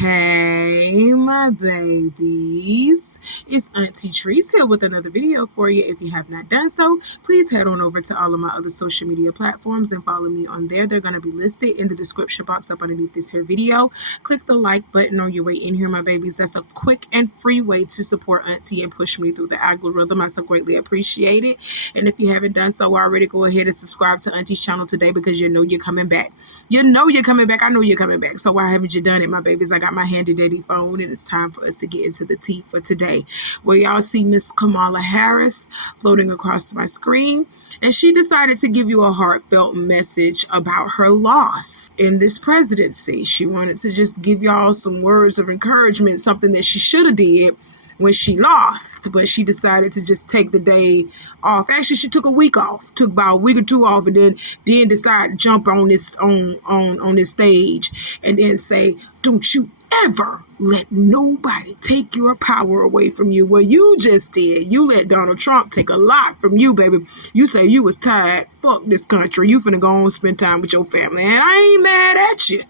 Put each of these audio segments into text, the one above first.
Hey, my babies. It's Auntie Trice here with another video for you. If you have not done so, please head on over to all of my other social media platforms and follow me on there. They're going to be listed in the description box up underneath this here video. Click the like button on your way in here, my babies. That's a quick and free way to support Auntie and push me through the algorithm. I so greatly appreciate it. And if you haven't done so already, go ahead and subscribe to Auntie's channel today because you know you're coming back. You know you're coming back. I know you're coming back. So why haven't you done it, my babies? I got my handy dandy phone, and it's time for us to get into the tea for today. Well, y'all see Miss Kamala Harris floating across my screen, and she decided to give you a heartfelt message about her loss in this presidency. She wanted to just give y'all some words of encouragement, something that she should have did when she lost, but she decided to just take the day off. Actually, she took a week off, took about a week or two off, and then decided to jump on this on this stage and then say, "Don't you ever let nobody take your power away from you." Well, you just did. You let Donald Trump take a lot from you, baby. You say you was tired. Fuck this country. You finna go on and spend time with your family, and I ain't mad at you.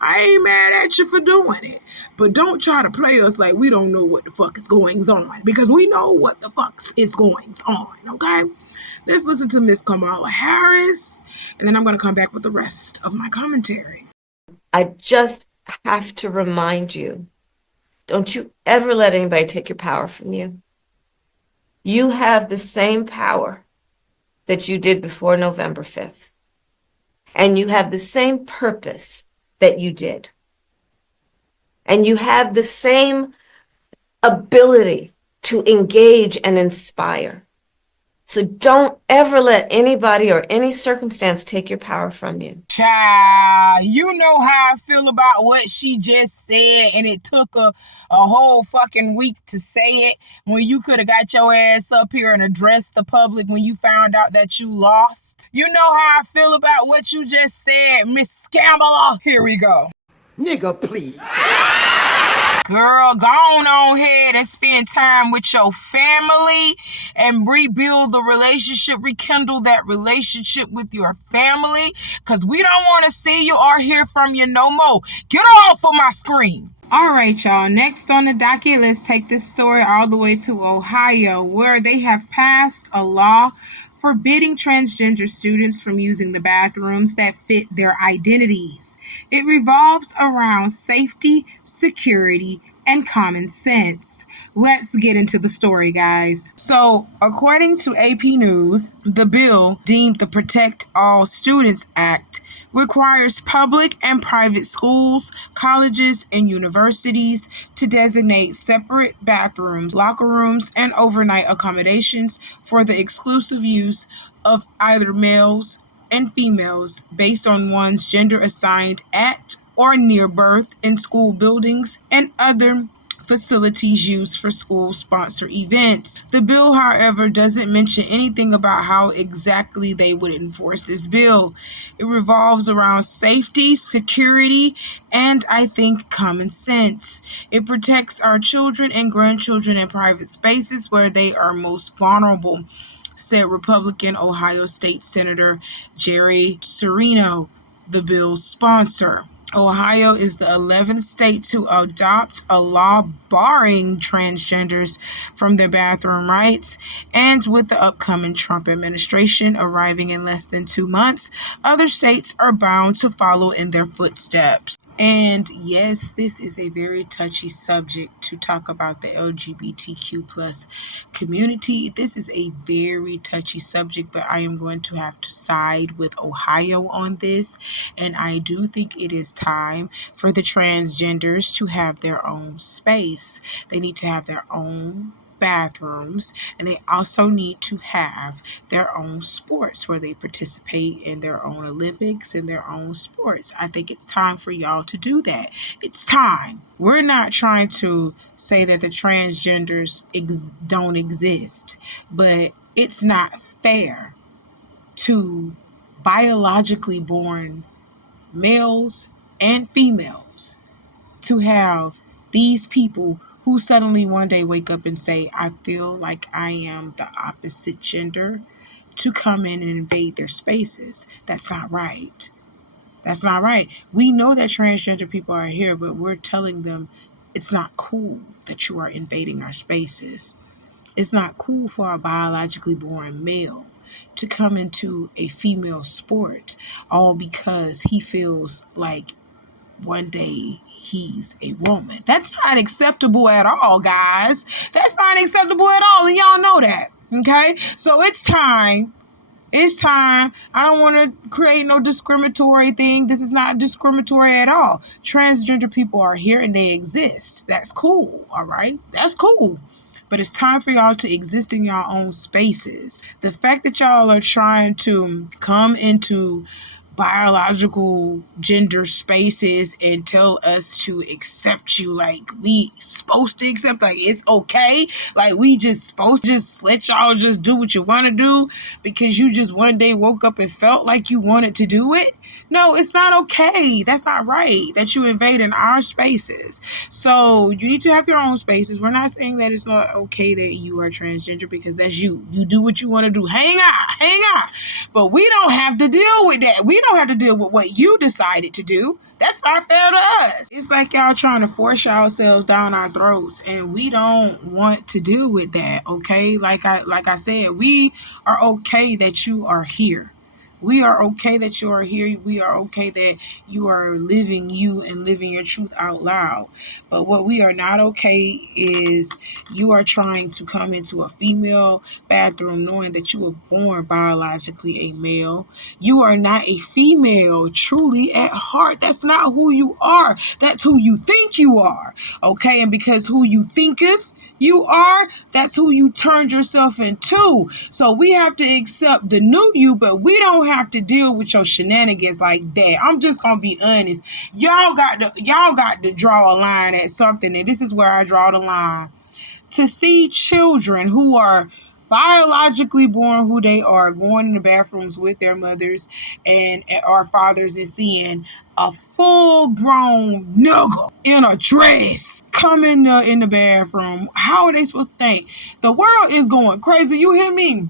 I ain't mad at you for doing it. But don't try to play us like we don't know what the fuck is going on, because we know what the fuck is going on, okay? Let's listen to Miss Kamala Harris, and then I'm going to come back with the rest of my commentary. I just have to remind you, don't you ever let anybody take your power from you. You have the same power that you did before November 5th. And you have the same purpose that you did. And you have the same ability to engage and inspire. So don't ever let anybody or any circumstance take your power from you. Child, you know how I feel about what she just said, and it took a whole fucking week to say it when you could have got your ass up here and addressed the public when you found out that you lost. You know how I feel about what you just said, Miss Kamala. Here we go. Nigga, please. Girl, go on ahead and spend time with your family and rebuild the relationship, rekindle that relationship with your family, because we don't want to see you or hear from you no more. Get off of my screen. All right, y'all. Next on the docket, let's take this story all the way to Ohio, where they have passed a law forbidding transgender students from using the bathrooms that fit their identities. It revolves around safety, security, and common sense. Let's get into the story, guys. So, according to AP News, the bill, deemed the Protect All Students Act, requires public and private schools, colleges, and universities to designate separate bathrooms, locker rooms, and overnight accommodations for the exclusive use of either males and females based on one's gender assigned at or near birth in school buildings and other facilities used for school-sponsored events. The bill, however, doesn't mention anything about how exactly they would enforce this bill. It revolves around safety, security, and I think common sense. It protects our children and grandchildren in private spaces where they are most vulnerable, said Republican Ohio State Senator Jerry Serino, the bill's sponsor. Ohio is the 11th state to adopt a law barring transgenders from their bathroom rights, and with the upcoming Trump administration arriving in less than 2 months, other states are bound to follow in their footsteps. And yes, this is a very touchy subject to talk about the LGBTQ plus community. This is a very touchy subject, but I am going to have to side with Ohio on this. And I do think it is time for the transgenders to have their own space. They need to have their own bathrooms, and they also need to have their own sports where they participate in their own Olympics and their own sports. I think it's time for y'all to do that. It's time. We're not trying to say that the transgenders don't exist, but it's not fair to biologically born males and females to have these people who suddenly one day wake up and say, I feel like I am the opposite gender, to come in and invade their spaces. That's not right. That's not right. We know that transgender people are here, but we're telling them it's not cool that you are invading our spaces. It's not cool for a biologically born male to come into a female sport all because he feels like one day he's a woman. That's not acceptable at all, guys. That's not acceptable at all, and y'all know that. Okay? So it's time. It's time. I don't want to create no discriminatory thing. This is not discriminatory at all. Transgender people are here and they exist. That's cool. All right? That's cool. But it's time for y'all to exist in your own spaces. The fact that y'all are trying to come into biological gender spaces and tell us to accept you like we supposed to accept, like it's okay, like we just supposed to just let y'all just do what you want to do because you just one day woke up and felt like you wanted to do it. No, it's not okay. That's not right that you invade in our spaces. So you need to have your own spaces. We're not saying that it's not okay that you are transgender because that's you. You do what you want to do. Hang on. But we don't have to deal with that. We don't have to deal with what you decided to do. That's not fair to us. It's like y'all trying to force yourselves down our throats, and we don't want to deal with that, okay? Like I said, we are okay that you are here. We are okay that you are here. We are okay that you are living you and living your truth out loud. But what we are not okay is you are trying to come into a female bathroom knowing that you were born biologically a male. You are not a female truly at heart. That's not who you are. That's who you think you are. Okay? And because who you thinketh you are, that's who you turned yourself into. So we have to accept the new you, but we don't have to deal with your shenanigans like that. I'm just gonna be honest. Y'all got to draw a line at something, and this is where I draw the line. To see children who are biologically born who they are going in the bathrooms with their mothers and our fathers and seeing a full-grown nigga in a dress come in the bathroom. How are they supposed to think? The world is going crazy. You hear me?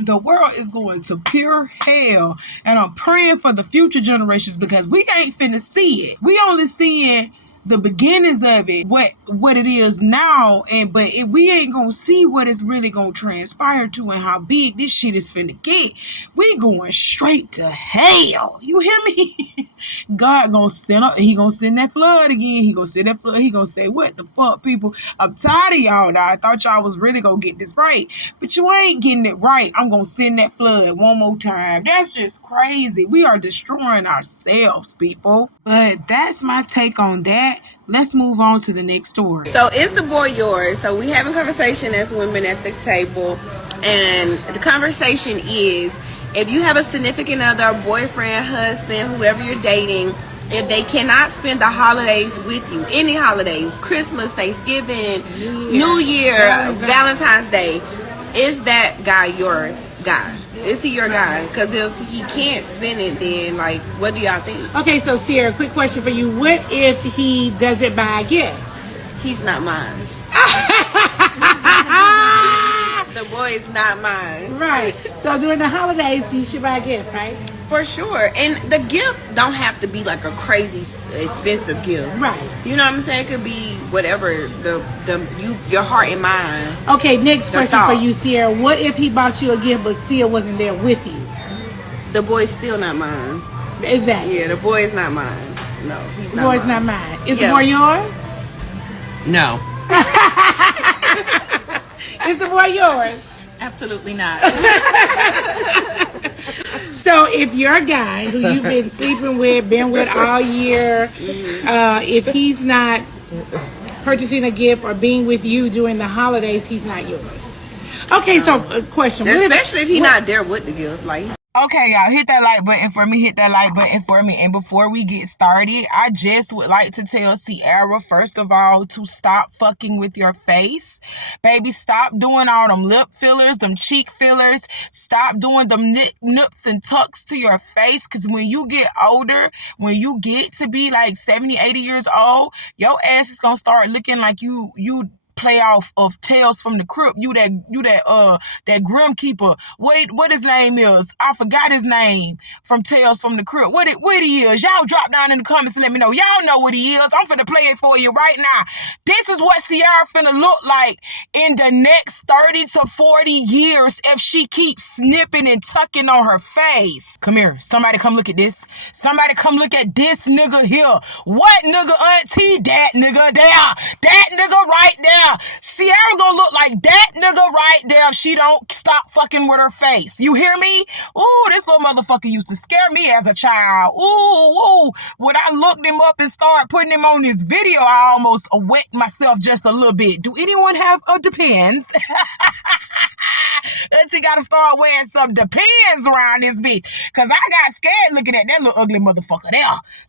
The world is going to pure hell. And I'm praying for the future generations because we ain't finna see it. We only seeing the beginnings of it, what it is now, but we ain't gonna see what it's really gonna transpire to and how big this shit is finna get. We going straight to hell. You hear me? God gonna send up. He gonna send that flood again. He gonna send that flood. He gonna say, "What the fuck, people? I'm tired of y'all. Now I thought y'all was really gonna get this right, but you ain't getting it right. I'm gonna send that flood one more time." That's just crazy. We are destroying ourselves, people. But that's my take on that. Let's move on to the next story. So is the boy yours? So we having a conversation as women at the table, and the conversation is, if you have a significant other, boyfriend, husband, whoever you're dating, if they cannot spend the holidays with you, any holiday, Christmas, Thanksgiving, New Year, Valentine's Day, is that guy your guy? Is he your guy? Because if he can't spend it, then like, what do y'all think? Okay, so Sierra, quick question for you. What if he doesn't buy a gift? He's not mine. The boy is not mine. Right. So during the holidays, you should buy a gift, right? For sure. And the gift don't have to be like a crazy expensive gift. Right. You know what I'm saying? It could be whatever your heart and mind. Okay, next question for you, Sierra. What if he bought you a gift but still wasn't there with you? The boy's still not mine. Exactly. Yeah, the boy is not mine. No, he's not the boy's mine. not mine. Is the boy yours? No. Is the boy yours? Absolutely not. So if your guy who you've been sleeping with, been with all year, if he's not purchasing a gift or being with you during the holidays, he's not yours. Okay, so question. Especially if he's not there with the gift. Like, okay, y'all, hit that like button for me. Hit that like button for me. And before we get started, I just would like to tell Sierra, first of all, to stop fucking with your face. Baby, stop doing all them lip fillers, them cheek fillers. Stop doing them nooks and tucks to your face. Because when you get older, when you get to be like 70, 80 years old, your ass is going to start looking like you playoff of Tales from the Crypt. You that Grim Keeper. Wait, what his name is? I forgot his name from Tales from the Crypt. What he is? Y'all drop down in the comments and let me know. Y'all know what he is. I'm finna play it for you right now. This is what Ciara finna look like in the next 30 to 40 years if she keeps snipping and tucking on her face. Come here. Somebody come look at this. Somebody come look at this nigga here. What nigga, Auntie? That nigga there. That nigga right there. Ciara gonna look like that nigga right there if she don't stop fucking with her face. You hear me? Ooh, this little motherfucker used to scare me as a child. Ooh. When I looked him up and started putting him on this video, I almost wet myself just a little bit. Do anyone have a Depends? Auntie gotta start wearing some Depends around this bitch. Cause I got scared looking at that little ugly motherfucker there.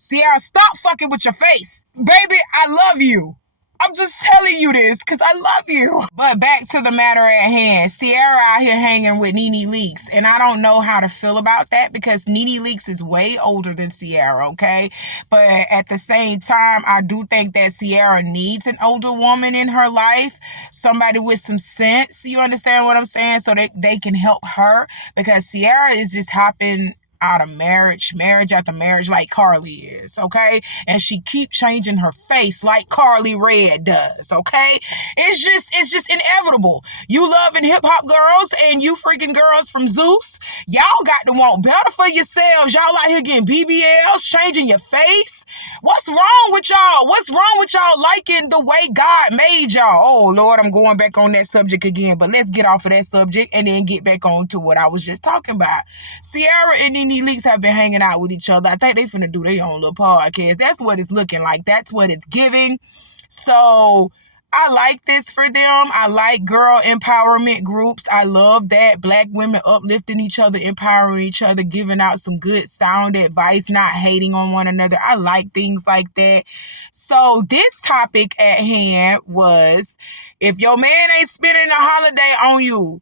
Ciara, stop fucking with your face. Baby, I love you. I'm just telling you this because I love you. But back to the matter at hand. Ciara out here hanging with Nene Leakes. And I don't know how to feel about that because Nene Leakes is way older than Ciara, okay? But at the same time, I do think that Ciara needs an older woman in her life. Somebody with some sense. You understand what I'm saying? So they can help her because Ciara is just hopping out of marriage after marriage like Carly is, okay? And she keep changing her face like Carly Red does, okay? It's just inevitable. You loving hip-hop girls and you freaking girls from Zeus, y'all got to want better for yourselves. Y'all out here getting BBLs, changing your face. What's wrong with y'all? What's wrong with y'all liking the way God made y'all? Oh, Lord, I'm going back on that subject again, but let's get off of that subject and then get back on to what I was just talking about. Ciara and Nene Leakes have been hanging out with each other. I think they finna do their own little podcast. That's what it's looking like. That's what it's giving. So I like this for them. I like girl empowerment groups. I love that. Black women uplifting each other, empowering each other, giving out some good sound advice, not hating on one another. I like things like that. So this topic at hand was, if your man ain't spending a holiday on you,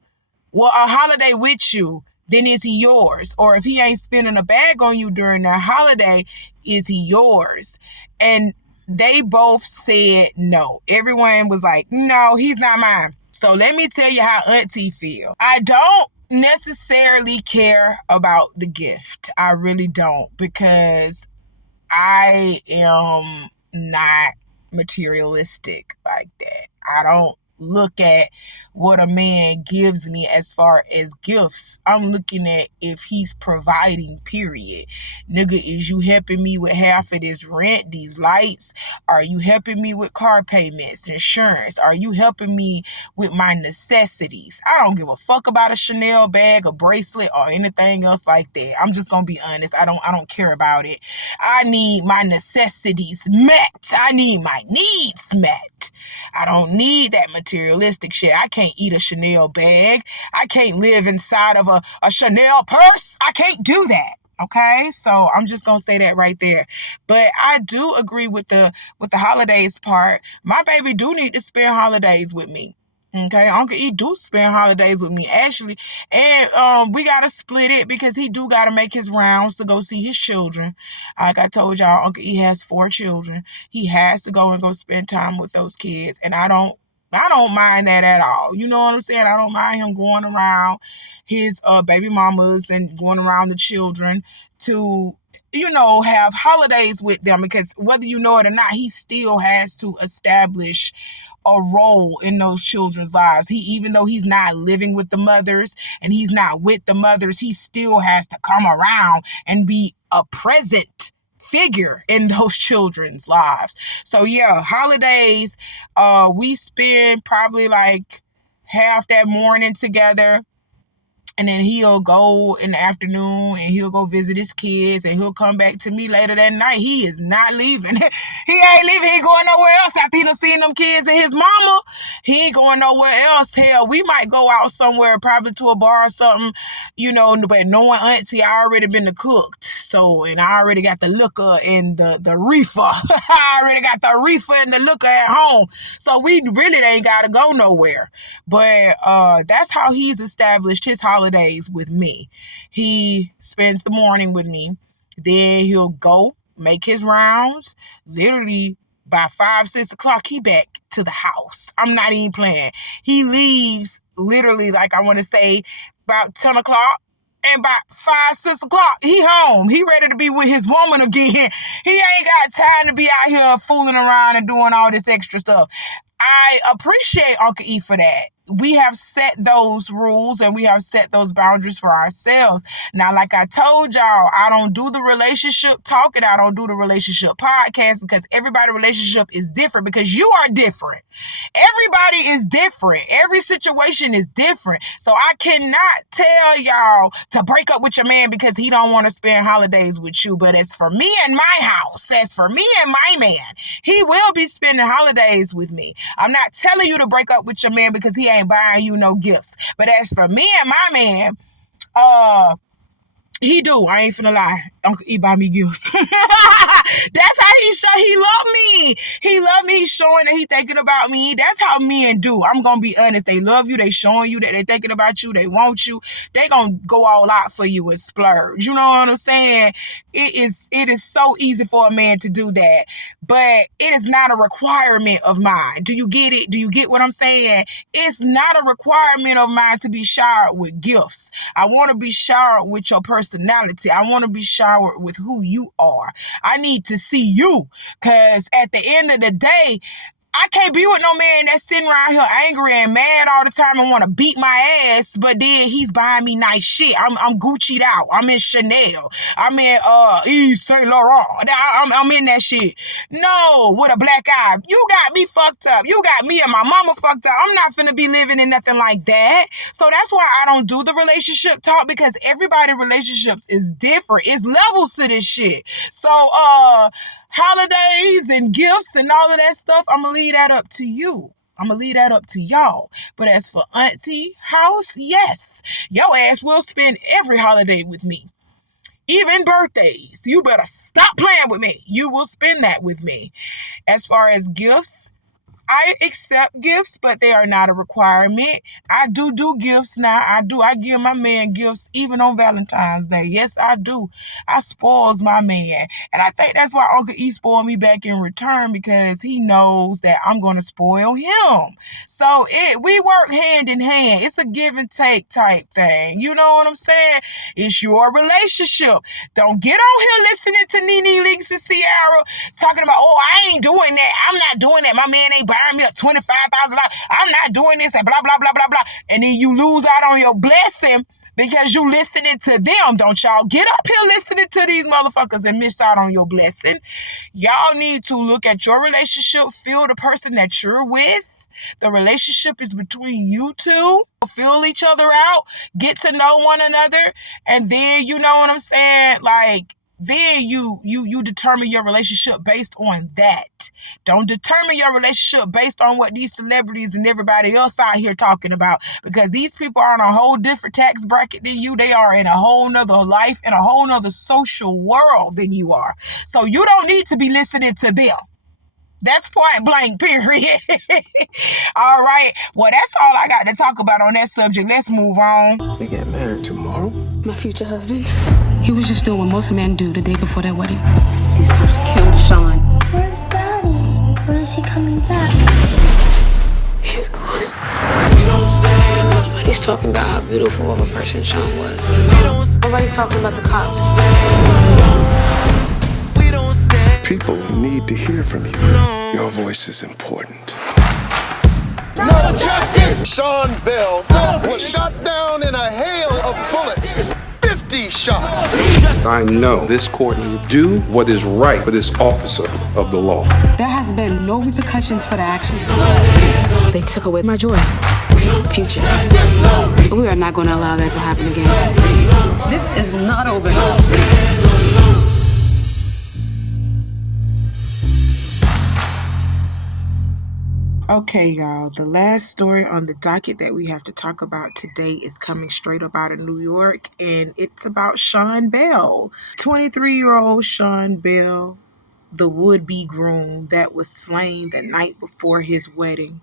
well, a holiday with you, then is he yours? Or if he ain't spending a bag on you during that holiday, is he yours? And they both said no. Everyone was like, no, he's not mine. So let me tell you how Auntie feel. I don't necessarily care about the gift. I really don't, because I am not materialistic like that. I don't look at what a man gives me as far as gifts. I'm looking at if he's providing, period. Nigga, is you helping me with half of this rent, these lights? Are you helping me with car payments, insurance? Are you helping me with my necessities? I don't give a fuck about a Chanel bag, a bracelet, or anything else like that. I'm just gonna be honest. I don't care about it. I need my necessities met. I need my needs met. I don't need that materialistic shit. I can't eat a Chanel bag. I can't live inside of a Chanel purse. I can't do that. Okay, so I'm just gonna say that right there. But I do agree with the holidays part. My baby do need to spend holidays with me. Okay, Uncle E do spend holidays with me, actually. And we gotta split it because he do gotta make his rounds to go see his children. Like I told y'all, Uncle E has 4 children. He has to go spend time with those kids. And I don't mind that at all. You know what I'm saying? I don't mind him going around his baby mamas and going around the children to, have holidays with them, because whether you know it or not, he still has to establish a role in those children's lives. Even though he's not living with the mothers and he's not with the mothers, he still has to come around and be a present figure in those children's lives. So yeah, holidays, we spend probably like half that morning together. And then he'll go in the afternoon and he'll go visit his kids and he'll come back to me later that night. He is not leaving. He ain't leaving. He ain't going nowhere else after he done seen them kids and his mama. He ain't going nowhere else. Hell, we might go out somewhere, probably to a bar or something, but knowing Auntie, I already been to cooked. So, and I already got the liquor and the reefer. I already got the reefer and the liquor at home. So we really ain't got to go nowhere. But that's how he's established his holidays with me. He spends the morning with me. Then he'll go make his rounds literally By 5, 6 o'clock, he back to the house. I'm not even playing. He leaves literally, like I want to say, about 10 o'clock. And by 5, 6 o'clock, he home. He ready to be with his woman again. He ain't got time to be out here fooling around and doing all this extra stuff. I appreciate Uncle E for that. We have set those rules and we have set those boundaries for ourselves. Now, like I told y'all, I don't do the relationship talking. I don't do the relationship podcast because everybody's relationship is different because you are different. Everybody is different. Every situation is different. So I cannot tell y'all to break up with your man because he don't want to spend holidays with you. But as for me and my house, as for me and my man, he will be spending holidays with me. I'm not telling you to break up with your man because he ain't buying you no gifts. But as for me and my man, he do. I ain't finna lie. Uncle E buy me gifts. That's how he love me. He love me. He's showing that he thinking about me. That's how men do. I'm gonna be honest. They love you. They showing you that they thinking about you. They want you. They gonna go all out for you and splurge. You know what I'm saying? It is so easy for a man to do that. But it is not a requirement of mine. Do you get it? Do you get what I'm saying? It's not a requirement of mine to be showered with gifts. I want to be showered with your personality. I want to be showered with who you are. I need to see you because at the end of the day, I can't be with no man that's sitting around here angry and mad all the time and want to beat my ass, but then he's buying me nice shit. I'm Gucci'd out. I'm in Chanel. I'm in Yves Saint Laurent. I'm in that shit. No, with a black eye. You got me fucked up. You got me and my mama fucked up. I'm not finna be living in nothing like that. So that's why I don't do the relationship talk because everybody's relationships is different. It's levels to this shit. So holidays and gifts and all of that stuff, I'm going to leave that up to you. I'm going to leave that up to y'all. But as for Auntie house, yes, your ass will spend every holiday with me. Even birthdays. You better stop playing with me. You will spend that with me. As far as gifts, I accept gifts, but they are not a requirement. I do gifts now. I give my man gifts even on Valentine's Day. Yes, I do. I spoils my man. And I think that's why Uncle E spoiled me back in return because he knows that I'm going to spoil him. So we work hand in hand. It's a give and take type thing. You know what I'm saying? It's your relationship. Don't get on here listening to Nene Leaks and Sierra talking about, oh, I ain't doing that. I'm not doing that. My man ain't buying me a $25,000. I'm not doing this and blah, blah, blah, blah, blah. And then you lose out on your blessing because you listening to them. Don't y'all get up here listening to these motherfuckers and miss out on your blessing. Y'all need to look at your relationship, feel the person that you're with. The relationship is between you two. Feel each other out, get to know one another, and then, you know what I'm saying, like, then you determine your relationship based on that. Don't determine your relationship based on what these celebrities and everybody else out here talking about, because these people are in a whole different tax bracket than you. They are in a whole nother life, in a whole nother social world than you are. So you don't need to be listening to them. That's point blank, period. All right. Well, that's all I got to talk about on that subject. Let's move on. We get married tomorrow? My future husband, he was just doing what most men do the day before their wedding. These cops killed Sean. Where's Daddy? When is he coming back? He's gone. Nobody's talking about how beautiful of a person Sean was. Nobody's talking about the cops. People need to hear from you. Your voice is important. No justice! Sean Bell was shot down in a hail of bullets. 50 shots. I know this court will do what is right for this officer of the law. There has been no repercussions for the actions. They took away my joy, future. We are not going to allow that to happen again. This is not over. Okay, y'all, the last story on the docket that we have to talk about today is coming straight up out of New York, and it's about Sean Bell. 23-year-old Sean Bell, the would-be groom that was slain the night before his wedding.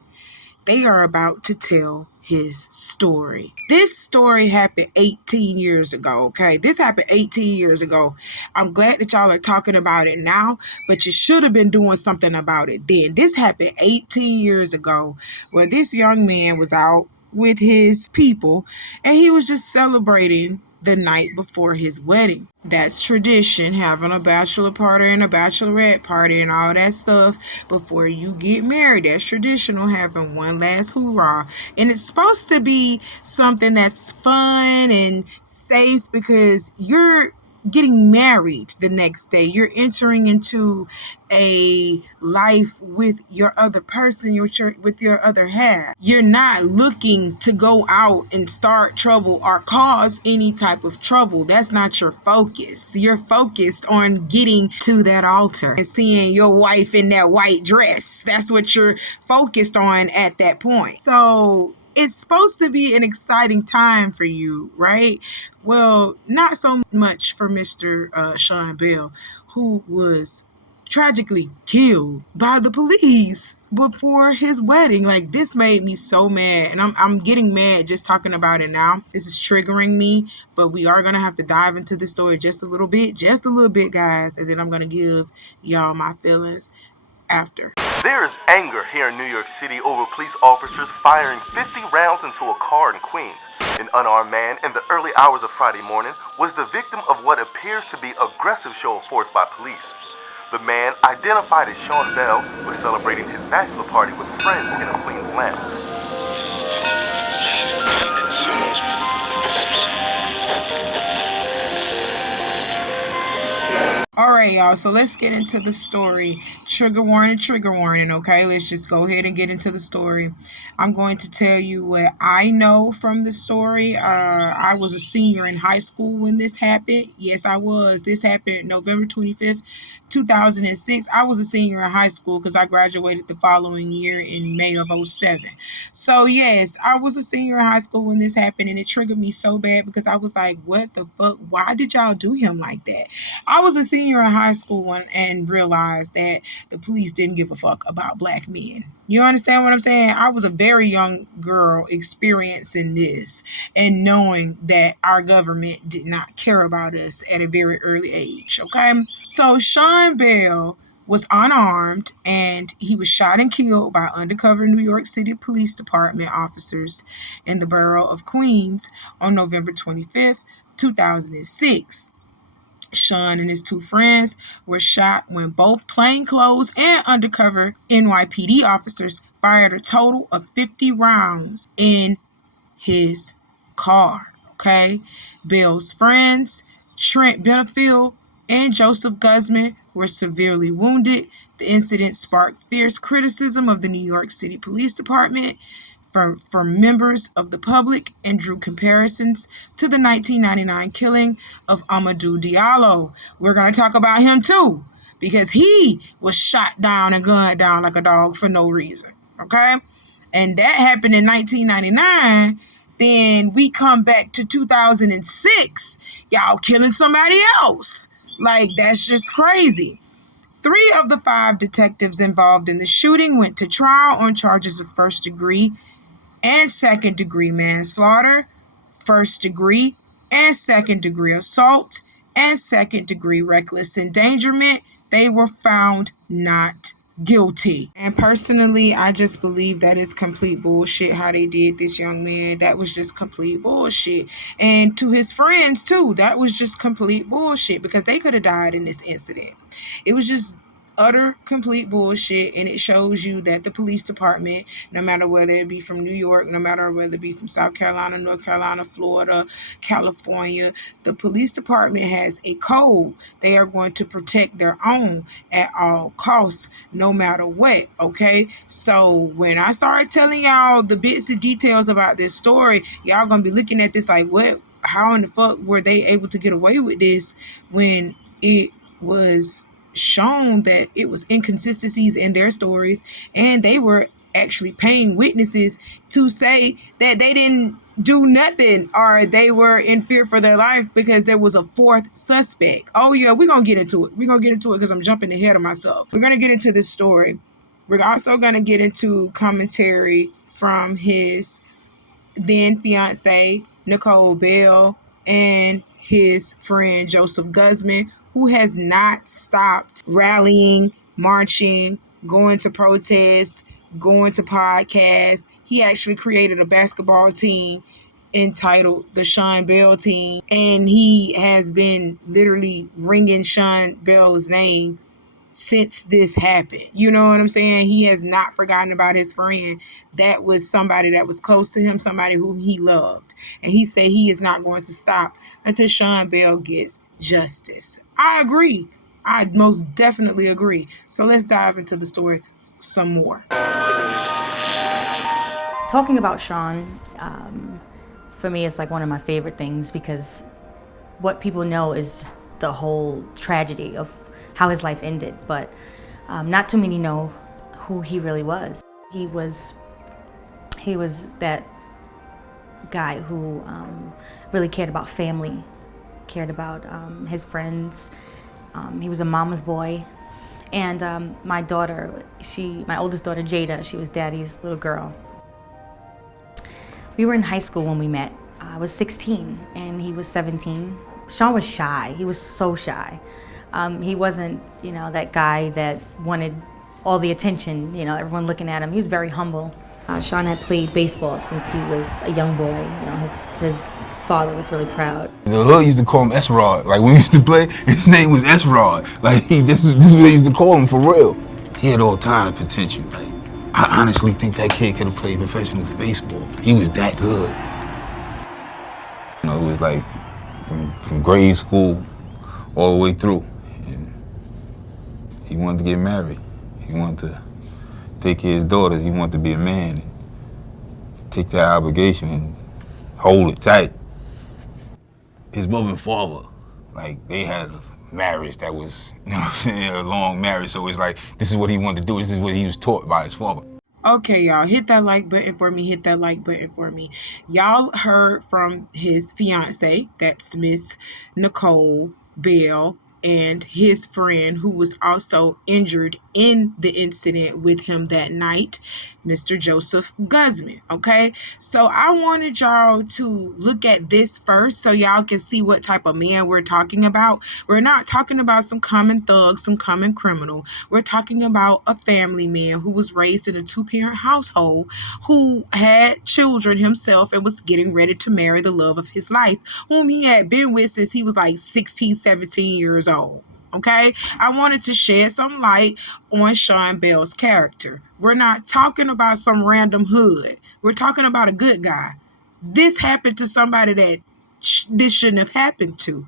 they are about to tell his story. This story happened 18 years ago, okay? This happened 18 years ago. I'm glad that y'all are talking about it now, but you should have been doing something about it then. This happened 18 years ago, where this young man was out with his people and he was just celebrating the night before his wedding. That's tradition, having a bachelor party and a bachelorette party and all that stuff before you get married. That's traditional, having one last hoorah. And it's supposed to be something that's fun and safe because you're getting married the next day. You're entering into a life with your other person, with your other half. You're not looking to go out and start trouble or cause any type of trouble. That's not your focus. You're focused on getting to that altar and seeing your wife in that white dress. That's what you're focused on at that point. So it's supposed to be an exciting time for you, right? Well, not so much for Mr. Sean Bell, who was tragically killed by the police before his wedding. Like, this made me so mad, and I'm getting mad just talking about it now. This is triggering me, but we are gonna have to dive into the story just a little bit, guys, and then I'm gonna give y'all my feelings after. There is anger here in New York City over police officers firing 50 rounds into a car in Queens. An unarmed man in the early hours of Friday morning was the victim of what appears to be aggressive show of force by police. The man, identified as Sean Bell, was celebrating his bachelor party with friends in a Queens lounge. All right, y'all, so let's get into the story. Trigger warning, okay? Let's just go ahead and get into the story. I'm going to tell you what I know from the story. I was a senior in high school when this happened. Yes, I was. This happened November 25th, 2006. I was a senior in high school because I graduated the following year in May of 07. So, yes, I was a senior in high school when this happened, and it triggered me so bad because I was like, what the fuck? Why did y'all do him like that? I was a senior in high school and realized that the police didn't give a fuck about black men. You understand what I'm saying? I was a very young girl experiencing this and knowing that our government did not care about us at a very early age, okay? So Sean Bell was unarmed and he was shot and killed by undercover New York City Police Department officers in the borough of Queens on November 25th, 2006. Sean and his two friends were shot when both plainclothes and undercover NYPD officers fired a total of 50 rounds in his car, okay? Bell's friends, Trent Benefield and Joseph Guzman, were severely wounded. The incident sparked fierce criticism of the New York City Police Department from members of the public and drew comparisons to the 1999 killing of Amadou Diallo. We're going to talk about him too, because he was shot down and gunned down like a dog for no reason, okay? And that happened in 1999. Then we come back to 2006, y'all killing somebody else. Like, that's just crazy. 3 of the 5 detectives involved in the shooting went to trial on charges of first-degree and second-degree manslaughter, first-degree and second-degree assault, and second-degree reckless endangerment. They were found not guilty. And personally, I just believe that is complete bullshit how they did this young man. That was just complete bullshit. And to his friends too, that was just complete bullshit because they could have died in this incident. It was just utter complete bullshit, and it shows you that the police department, no matter whether it be from New York, no matter whether it be from South Carolina, North Carolina, Florida, California, the police department has a code. They are going to protect their own at all costs, no matter what, okay? So when I start telling y'all the bits and details about this story, y'all gonna be looking at this like, what? How in the fuck were they able to get away with this when it was shown that it was inconsistencies in their stories, and they were actually paying witnesses to say that they didn't do nothing or they were in fear for their life because there was a 4th suspect. Oh yeah, we're gonna get into it because I'm jumping ahead of myself. We're gonna get into this story. We're also gonna get into commentary from his then fiance, Nicole Bell, and his friend Joseph Guzman, who has not stopped rallying, marching, going to protests, going to podcasts. He actually created a basketball team entitled the Sean Bell Team, and he has been literally ringing Sean Bell's name since this happened. You know what I'm saying? He has not forgotten about his friend. That was somebody that was close to him, somebody who he loved. And he said he is not going to stop until Sean Bell gets justice. I agree. I most definitely agree. So let's dive into the story some more. Talking about Sean, for me, it's like one of my favorite things, because what people know is just the whole tragedy of how his life ended, but not too many know who he really was. He was that guy who really cared about family, cared about his friends. He was a mama's boy. And my daughter, my oldest daughter, Jada, she was daddy's little girl. We were in high school when we met. I was 16 and he was 17. Sean was shy. He was so shy. He wasn't, that guy that wanted all the attention, everyone looking at him. He was very humble. Sean had played baseball since he was a young boy. His father was really proud. The hood used to call him S-Rod. Like when we used to play, his name was S-Rod. Like this is what they used to call him for real. He had all kind of potential. Like I honestly think that kid could have played professional baseball. He was that good. It was like from grade school all the way through. And he wanted to get married. He wanted to take care of his daughters. He wanted to be a man and take that obligation and hold it tight. His mother and father, like, they had a marriage that was, a long marriage. So it's like, this is what he wanted to do. This is what he was taught by his father. Okay, y'all, hit that like button for me. Hit that like button for me. Y'all heard from his fiance, that's Miss Nicole Bell, and his friend who was also injured in the incident with him that night, Mr. Joseph Guzman. Okay, so I wanted y'all to look at this first so y'all can see what type of man we're talking about. We're not talking about some common thug, some common criminal. We're talking about a family man who was raised in a two-parent household, who had children himself and was getting ready to marry the love of his life, whom he had been with since he was like 16, 17 years old. Okay, I wanted to shed some light on Sean Bell's character. We're not talking about some random hood. We're talking about a good guy. This happened to somebody that this shouldn't have happened to.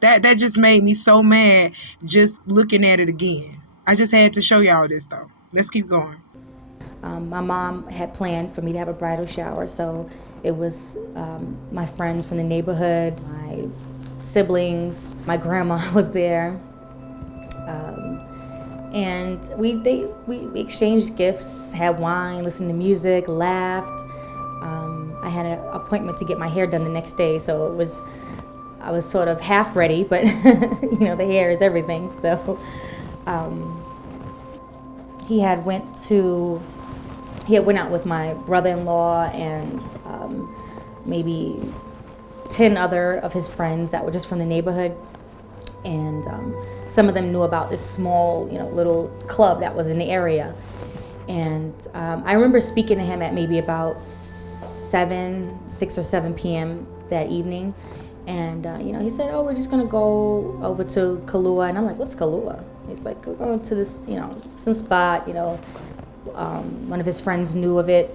That just made me so mad just looking at it again. I just had to show y'all this though. Let's keep going. My mom had planned for me to have a bridal shower, so it was my friends from the neighborhood, my siblings, my grandma was there, and we exchanged gifts, had wine, listened to music, laughed. I had an appointment to get my hair done the next day, so I was sort of half ready, but the hair is everything. So he had went out with my brother-in-law and maybe 10 other of his friends that were just from the neighborhood, and some of them knew about this small, little club that was in the area. And I remember speaking to him at maybe about 6 or 7 p.m. that evening, and he said, "Oh, we're just gonna go over to Kahlua," and I'm like, "What's Kahlua?" He's like, "We're going to this, some spot, one of his friends knew of it."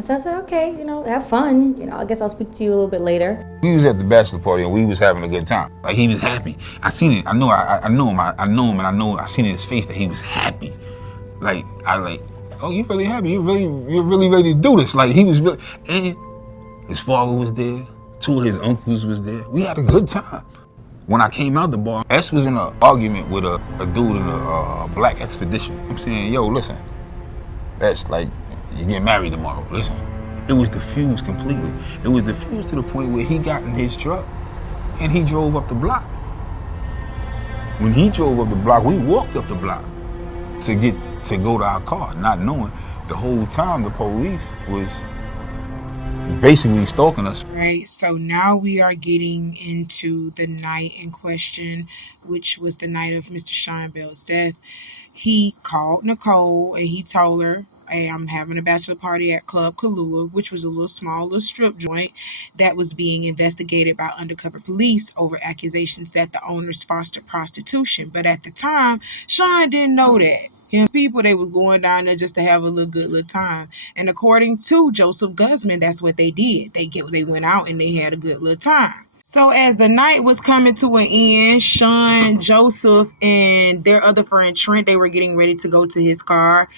So I said, "Okay, have fun. I guess I'll speak to you a little bit later." We was at the bachelor party and we was having a good time. Like, he was happy. I seen it. I know him, and I seen in his face that he was happy. Like, oh, you really happy? You're really ready to do this. Like, he was really, and his father was there. 2 of his uncles was there. We had a good time. When I came out the bar, S was in an argument with a dude in a black expedition. I'm saying, "Yo, listen, S, like, you get married tomorrow, listen." It was diffused completely. It was diffused to the point where he got in his truck and he drove up the block. When he drove up the block, we walked up the block to go to our car, not knowing the whole time the police was basically stalking us. Right, so now we are getting into the night in question, which was the night of Mr. Sean Bell's death. He called Nicole and he told her, hey, I'm having a bachelor party at Club Kahlua, which was a little strip joint that was being investigated by undercover police over accusations that the owners fostered prostitution. But at the time, Sean didn't know that. Him people, they were going down there just to have a good little time. And according to Joseph Guzman, that's what they did. They went out and they had a good little time. So as the night was coming to an end, Sean, Joseph, and their other friend Trent, they were getting ready to go to his car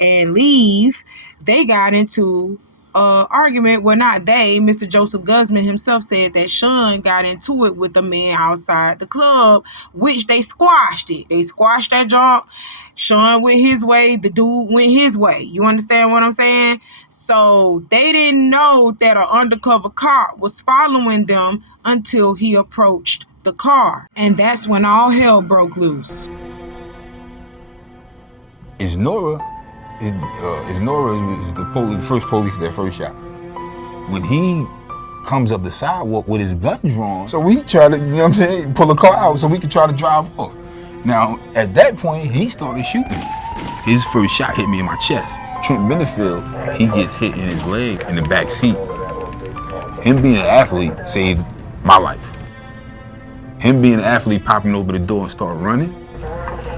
and leave. They got into an argument. Well, not they. Mr. Joseph Guzman himself said that Sean got into it with the man outside the club, which they squashed it. They squashed that junk. Sean went his way. The dude went his way. You understand what I'm saying? So they didn't know that an undercover cop was following them until he approached the car. And that's when all hell broke loose. Nora is the first police that first shot. When he comes up the sidewalk with his gun drawn, so we try to, you know what I'm saying, pull the car out so we could try to drive off. Now, at that point, he started shooting. His first shot hit me in my chest. Trent Benefield, he gets hit in his leg in the back seat. Him being an athlete saved my life. Him being an athlete popping over the door and start running,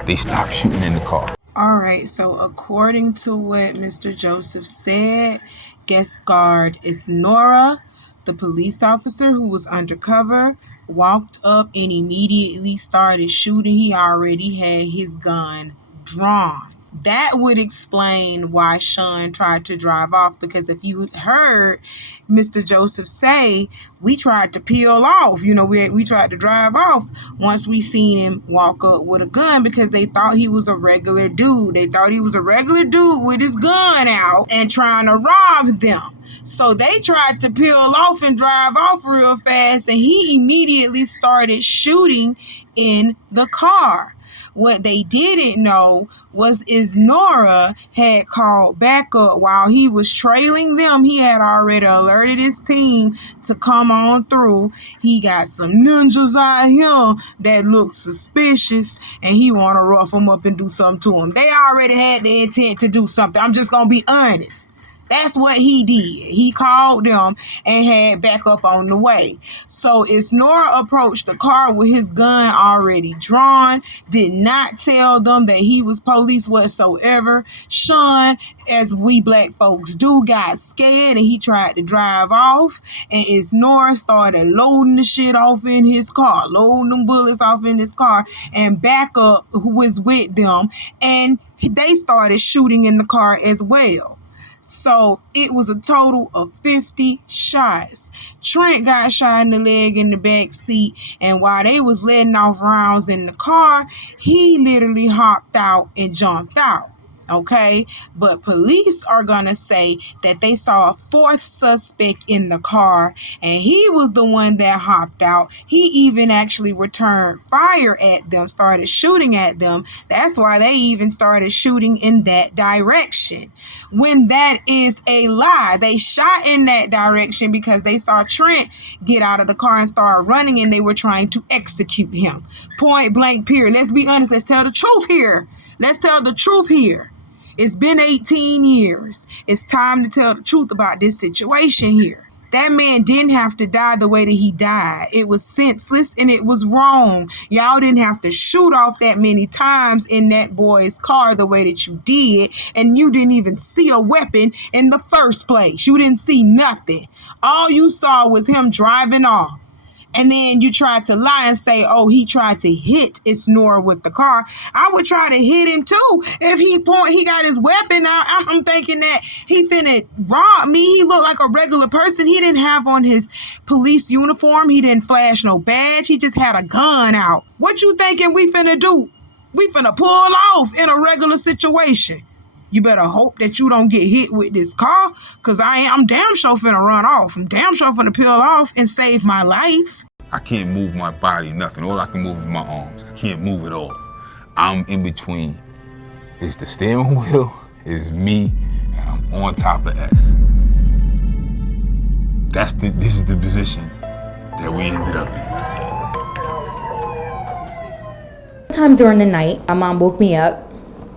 they stopped shooting in the car. All right, so according to what Mr. Joseph said, guest guard is Nora, the police officer who was undercover, walked up and immediately started shooting. He already had his gun drawn. That would explain why Sean tried to drive off, because if you heard Mr. Joseph say, we tried to peel off, we tried to drive off once we seen him walk up with a gun, because they thought he was a regular dude. They thought he was a regular dude with his gun out and trying to rob them. So they tried to peel off and drive off real fast, and he immediately started shooting in the car. What they didn't know was Nora had called backup while he was trailing them. He had already alerted his team to come on through. He got some ninjas out here that look suspicious, and he want to rough them up and do something to them. They already had the intent to do something. I'm just going to be honest. That's what he did. He called them and had backup on the way. So Nora approached the car with his gun already drawn, did not tell them that he was police whatsoever. Sean, as we black folks do, got scared and he tried to drive off. And Nora started loading the shit off in his car, loading them bullets off in his car, and backup who was with them. And they started shooting in the car as well. So it was a total of 50 shots. Trent got shot in the leg in the back seat, and while they was letting off rounds in the car, he literally hopped out and jumped out. Okay, but police are gonna say that they saw a fourth suspect in the car, and he was the one that hopped out. He even actually returned fire at them, started shooting at them. That's why they even started shooting in that direction, when that is a lie. They shot in that direction because they saw Trent get out of the car and start running, and they were trying to execute him. Point blank period. Let's be honest. Let's tell the truth here. Let's tell the truth here. It's been 18 years. It's time to tell the truth about this situation here. That man didn't have to die the way that he died. It was senseless and it was wrong. Y'all didn't have to shoot off that many times in that boy's car the way that you did. And you didn't even see a weapon in the first place. You didn't see nothing. All you saw was him driving off. And then you tried to lie and say, oh, he tried to hit Nora with the car. I would try to hit him too. If he got his weapon out, I'm thinking that he finna rob me. He looked like a regular person. He didn't have on his police uniform. He didn't flash no badge. He just had a gun out. What you thinking we finna do? We finna pull off in a regular situation. You better hope that you don't get hit with this car, because I'm damn sure finna run off. I'm damn sure finna peel off and save my life. I can't move my body, nothing. All I can move is my arms. I can't move at all. I'm in between. It's the steering wheel, it's me, and I'm on top of S. This is the position that we ended up in. Time during the night, my mom woke me up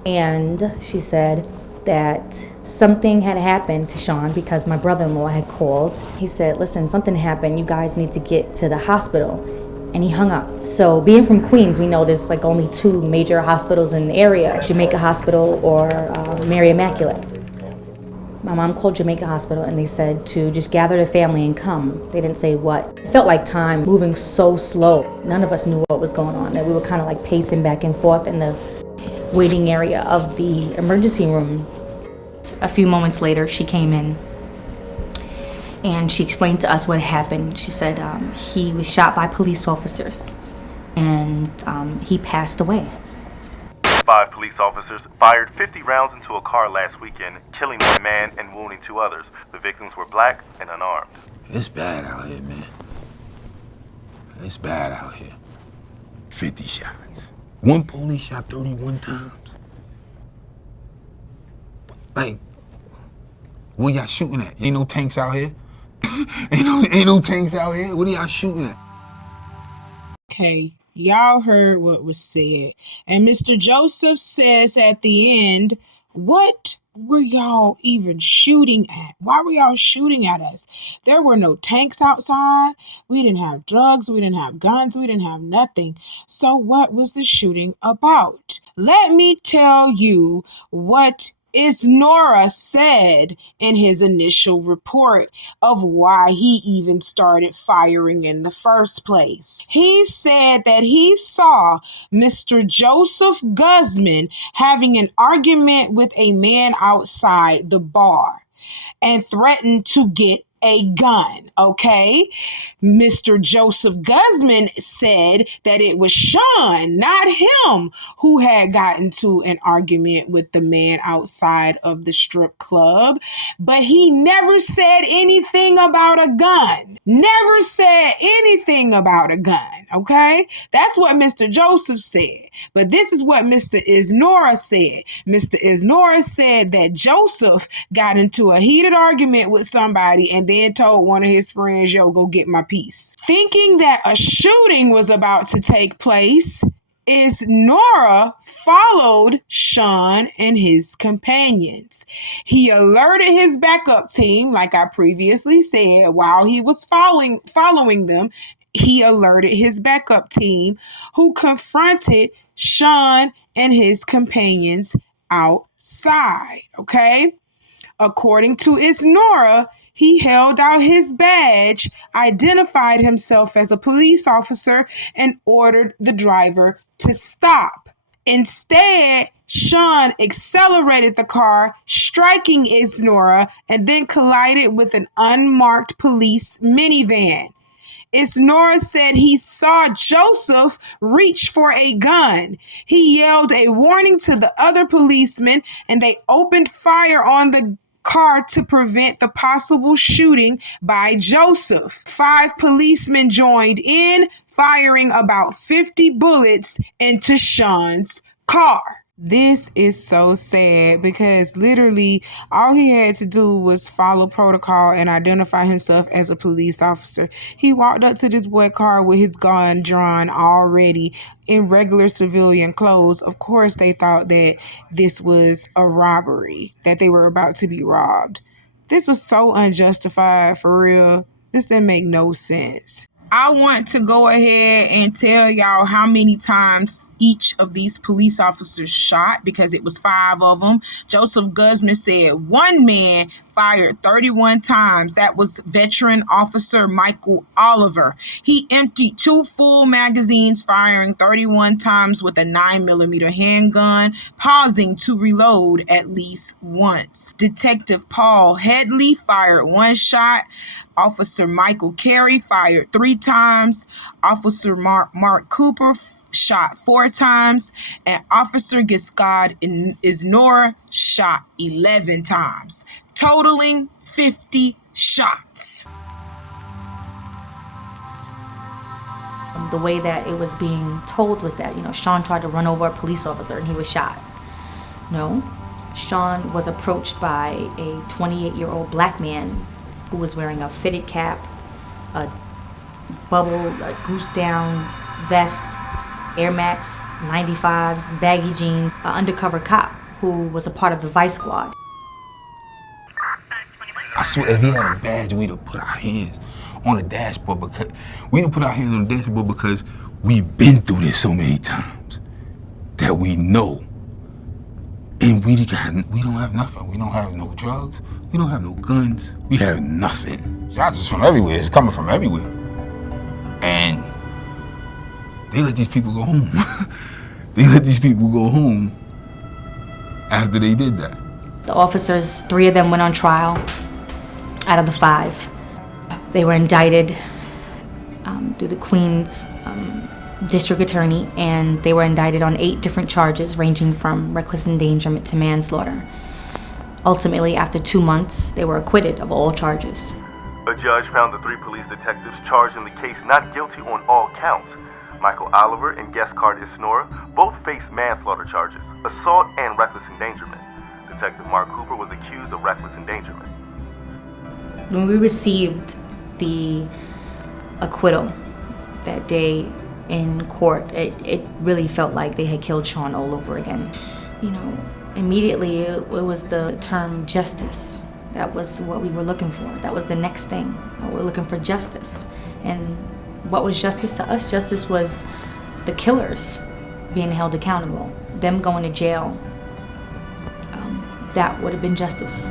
and she said that something had happened to Sean because my brother-in-law had called. He said, listen, something happened. You guys need to get to the hospital. And he hung up. So being from Queens, we know there's like only 2 major hospitals in the area, Jamaica Hospital or Mary Immaculate. My mom called Jamaica Hospital and they said to just gather the family and come. They didn't say what. It felt like time moving so slow. None of us knew what was going on. That we were kind of like pacing back and forth in the waiting area of the emergency room. A few moments later, she came in and she explained to us what happened. She said he was shot by police officers and he passed away. 5 police officers fired 50 rounds into a car last weekend, killing 1 man and wounding 2 others. The victims were black and unarmed. It's bad out here, man. It's bad out here. 50 shots. 1 police shot 31 times. Like, where y'all shooting at? Ain't no tanks out here? ain't no tanks out here? What are y'all shooting at? Okay, y'all heard what was said. And Mr. Joseph says at the end, what were y'all even shooting at? Why were y'all shooting at us? There were no tanks outside. We didn't have drugs. We didn't have guns. We didn't have nothing. So what was the shooting about? Let me tell you what Isnora said in his initial report of why he even started firing in the first place. He said that he saw Mr. Joseph Guzman having an argument with a man outside the bar and threatened to get a gun, okay? Mr. Joseph Guzman said that it was Sean, not him, who had gotten to an argument with the man outside of the strip club, but he never said anything about a gun. Never said anything about a gun, okay? That's what Mr. Joseph said. But this is what Mr. Isnora said. Mr. Isnora said that Joseph got into a heated argument with somebody and then told one of his friends, yo, go get my piece. Thinking that a shooting was about to take place, Isnora followed Sean and his companions. He alerted his backup team, like I previously said, while he was following them. He alerted his backup team, who confronted Sean and his companions outside, okay? According to Isnora, he held out his badge, identified himself as a police officer, and ordered the driver to stop. Instead, Sean accelerated the car, striking Isnora, and then collided with an unmarked police minivan. Isnora said he saw Joseph reach for a gun. He yelled a warning to the other policemen, and they opened fire on the car to prevent the possible shooting by Joseph. 5 policemen joined in, firing about 50 bullets into Sean's car. This is so sad because literally all he had to do was follow protocol and identify himself as a police officer. He walked up to this boy's car with his gun drawn already in regular civilian clothes. Of course, they thought that this was a robbery, that they were about to be robbed. This was so unjustified, for real. This didn't make no sense. I want to go ahead and tell y'all how many times each of these police officers shot, because it was 5 of them. Joseph Guzman said one man fired 31 times. That was veteran officer Michael Oliver. He emptied 2 full magazines, firing 31 times with a 9mm handgun, pausing to reload at least once. Detective Paul Headley fired 1 shot. Officer Michael Carey fired 3 times. Officer Mark Cooper shot 4 times. And Officer Giscard Isnora shot 11 times, totaling 50 shots. The way that it was being told was that, Sean tried to run over a police officer and he was shot. No, Sean was approached by a 28-year-old black man who was wearing a fitted cap, a goose down vest, Air Max 95s, baggy jeans, an undercover cop who was a part of the Vice Squad. I swear, if he had a badge, we'd have put our hands on the dashboard because we've been through this so many times that we know. And we don't have nothing. We don't have no drugs. We don't have no guns. We have nothing. Shots is from everywhere. It's coming from everywhere. And they let these people go home. They let these people go home after they did that. The officers, 3 of them went on trial out of the 5. They were indicted through the Queens district attorney, and they were indicted on 8 different charges ranging from reckless endangerment to manslaughter. Ultimately, after 2 months, they were acquitted of all charges. A judge found the 3 police detectives charged in the case not guilty on all counts. Michael Oliver and guest card Isnora both faced manslaughter charges, assault, and reckless endangerment. Detective Mark Cooper was accused of reckless endangerment. When we received the acquittal that day in court, it really felt like they had killed Sean all over again. You know, immediately it was the term justice. That was what we were looking for. That was the next thing. We're looking for justice. And what was justice to us? Justice was the killers being held accountable, them going to jail. That would have been justice.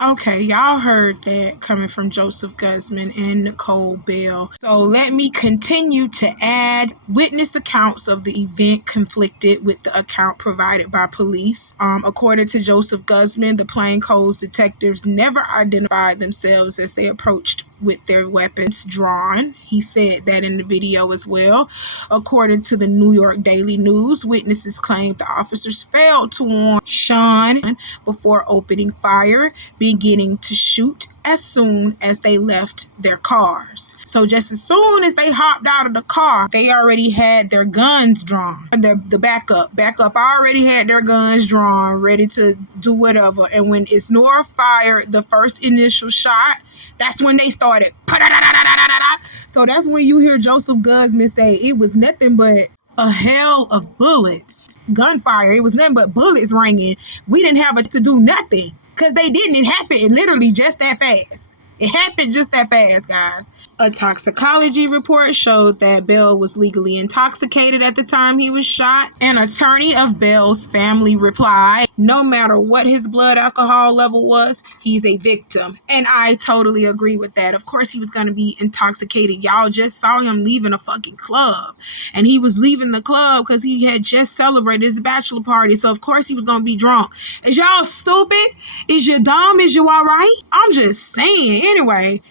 Okay, y'all heard that coming from Joseph Guzman and Nicole Bell. So let me continue to add witness accounts of the event conflicted with the account provided by police. According to Joseph Guzman, the plainclothes detectives never identified themselves as they approached with their weapons drawn. He said that in the video as well. According to the New York Daily News, witnesses claimed the officers failed to warn Sean before opening fire, beginning to shoot as soon as they left their cars. So just as soon as they hopped out of the car, they already had their guns drawn. The backup already had their guns drawn, ready to do whatever. And when Isnora fired the first initial shot, that's when they started. So that's when you hear Joseph Guzman say it was nothing but a hell of bullets. Gunfire. It was nothing but bullets ringing. We didn't have to do nothing because they didn't. It happened literally just that fast. It happened just that fast, guys. A toxicology report showed that Bell was legally intoxicated at the time he was shot. An attorney of Bell's family replied, no matter what his blood alcohol level was, he's a victim. And I totally agree with that. Of course he was going to be intoxicated. Y'all just saw him leaving a fucking club. And he was leaving the club because he had just celebrated his bachelor party. So of course he was going to be drunk. Is y'all stupid? Is you dumb? Is you all right? I'm just saying. Anyway,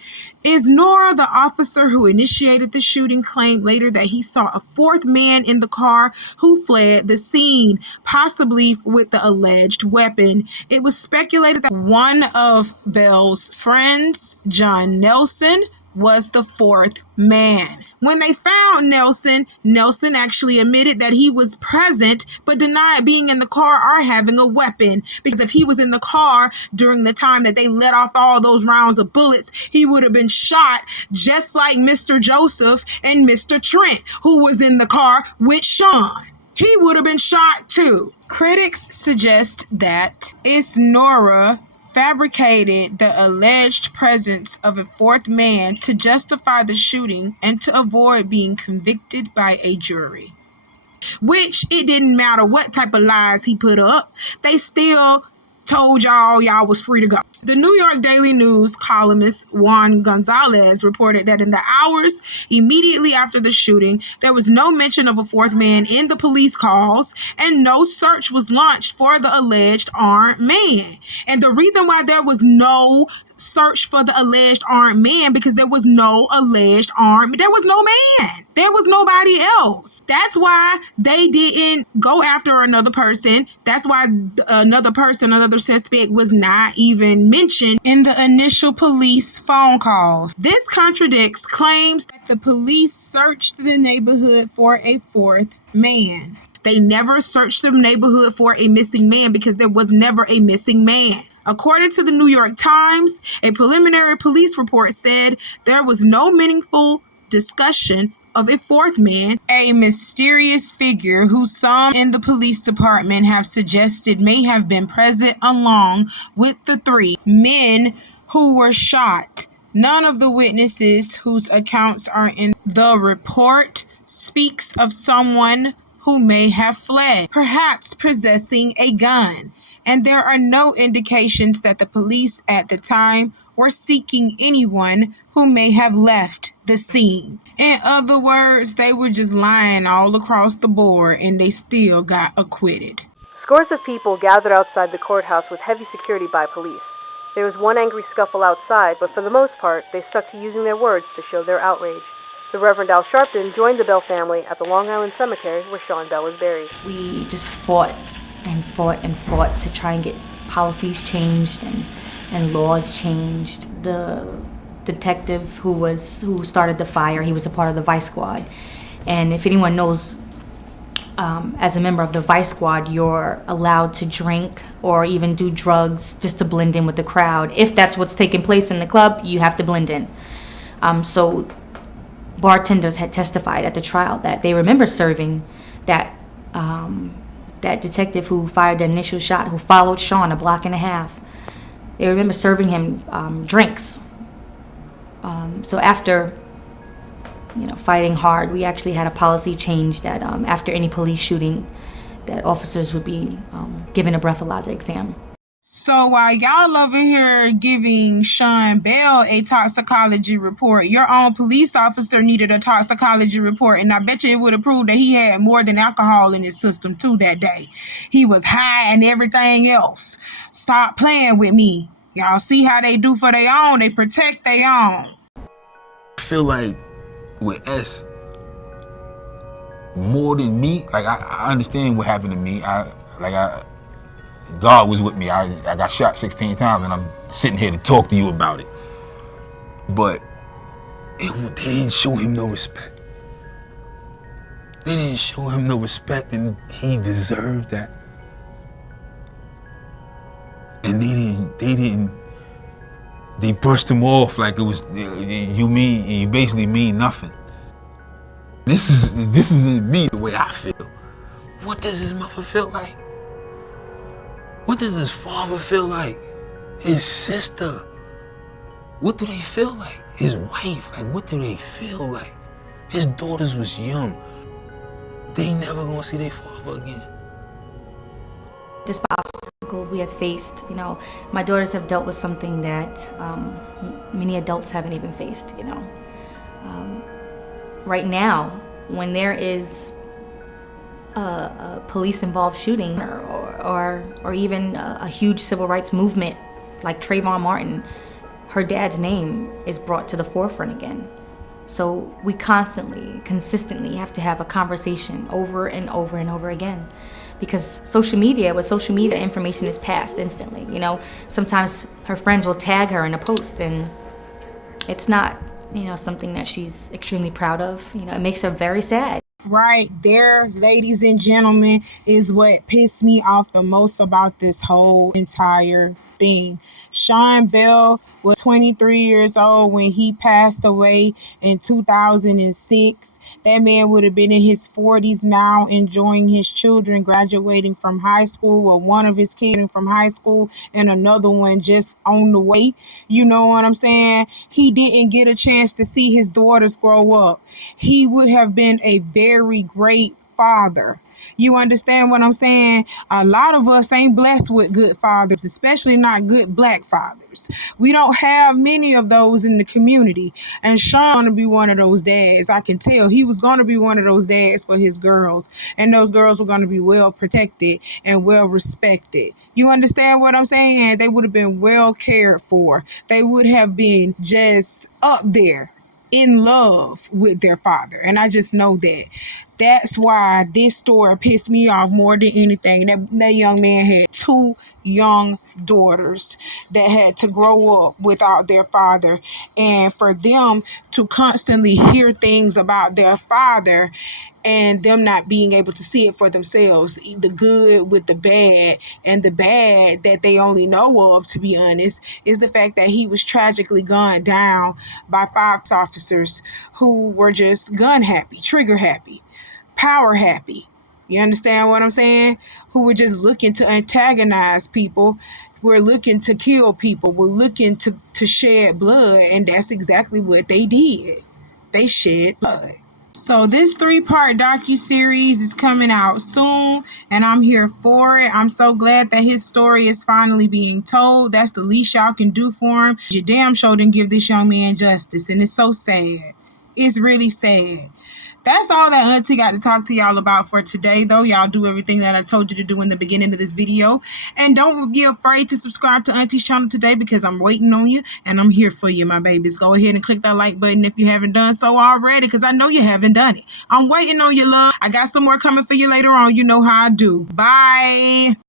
Isnora, the officer who initiated the shooting, claimed later that he saw a 4th man in the car who fled the scene, possibly with the alleged weapon. It was speculated that one of Bell's friends, John Nelson, was the 4th man. When they found Nelson actually admitted that he was present but denied being in the car or having a weapon, because if he was in the car during the time that they let off all those rounds of bullets, he would have been shot just like Mr. Joseph and Mr. Trent, who was in the car with Sean. He would have been shot too. Critics suggest that Isnora fabricated the alleged presence of a 4th man to justify the shooting and to avoid being convicted by a jury. Which, it didn't matter what type of lies he put up, they still told y'all was free to go. The New York Daily News columnist Juan Gonzalez reported that in the hours immediately after the shooting, there was no mention of a 4th man in the police calls, and no search was launched for the alleged armed man. And the reason why there was no search for the alleged armed man because there was no alleged armed. There was no man. There was nobody else. That's why they didn't go after another person. That's why another suspect was not even mentioned in the initial police phone calls. This contradicts claims that the police searched the neighborhood for a fourth man. They never searched the neighborhood for a missing man because there was never a missing man. According to the New York Times, a preliminary police report said there was no meaningful discussion of a fourth man, a mysterious figure who some in the police department have suggested may have been present along with the three men who were shot. None of the witnesses whose accounts are in the report speaks of someone who may have fled, perhaps possessing a gun. And there are no indications that the police at the time were seeking anyone who may have left the scene. In other words, they were just lying all across the board and they still got acquitted. Scores of people gathered outside the courthouse with heavy security by police. There was one angry scuffle outside, but for the most part, they stuck to using their words to show their outrage. The Reverend Al Sharpton joined the Bell family at the Long Island Cemetery where Sean Bell was buried. We just fought and fought and fought to try and get policies changed and laws changed. The detective who started the fire, he was a part of the Vice Squad. And if anyone knows, as a member of the Vice Squad, you're allowed to drink or even do drugs just to blend in with the crowd. If that's what's taking place in the club, you have to blend in. So bartenders had testified at the trial that they remember serving that detective who fired the initial shot, who followed Sean a block and a half. They remember serving him drinks. So after fighting hard, we actually had a policy change that after any police shooting, that officers would be given a breathalyzer exam. So while y'all over here giving Sean Bell a toxicology report, your own police officer needed a toxicology report, and I bet you it would have proved that he had more than alcohol in his system too that day. He was high and everything else. Stop playing with me. Y'all see how they do for their own. They protect their own. I feel like with S, more than me, like I understand what happened to me. God was with me. I got shot 16 times and I'm sitting here to talk to you about it. But they didn't show him no respect. They didn't show him no respect, and he deserved that. And they brushed him off like it was, you basically mean nothing. This isn't me the way I feel. What does his mother feel like? What does his father feel like? His sister? What do they feel like? His wife? Like, what do they feel like? His daughters was young. They never gonna see their father again. This obstacle we have faced, my daughters have dealt with something that many adults haven't even faced, Right now, when there is a police-involved shooting or even a huge civil rights movement like Trayvon Martin, her dad's name is brought to the forefront again. So we consistently have to have a conversation over and over and over again. Because with social media, information is passed instantly. Sometimes her friends will tag her in a post and it's not, something that she's extremely proud of. It makes her very sad. Right there, ladies and gentlemen, is what pissed me off the most about this whole entire thing. Sean Bell was 23 years old when he passed away in 2006. That man would have been in his 40s now, enjoying his children graduating from high school, or one of his kids from high school and another one just on the way. You know what I'm saying? He didn't get a chance to see his daughters grow up. He would have been a very great father. You understand what I'm saying? A lot of us ain't blessed with good fathers, especially not good black fathers. We don't have many of those in the community. And Sean going to be one of those dads. I can tell he was going to be one of those dads for his girls. And those girls were going to be well protected and well respected. You understand what I'm saying? They would have been well cared for. They would have been just up there in love with their father. And I just know that. That's why this story pissed me off more than anything. That young man had 2 young daughters that had to grow up without their father. And for them to constantly hear things about their father and them not being able to see it for themselves, the good with the bad, and the bad that they only know of, to be honest, is the fact that he was tragically gunned down by 5 officers who were just gun happy, trigger happy, power happy. You understand what I'm saying? Who were just looking to antagonize people. We're looking to kill people. We're looking to shed blood. And that's exactly what they did. They shed blood. So this 3-part docuseries is coming out soon, and I'm here for it. I'm so glad that his story is finally being told. That's the least y'all can do for him. You damn sure didn't give this young man justice, and it's so sad. It's really sad. That's all that Auntie got to talk to y'all about for today, though. Y'all do everything that I told you to do in the beginning of this video. And don't be afraid to subscribe to Auntie's channel today, because I'm waiting on you and I'm here for you, my babies. Go ahead and click that like button if you haven't done so already, because I know you haven't done it. I'm waiting on you, love. I got some more coming for you later on. You know how I do. Bye.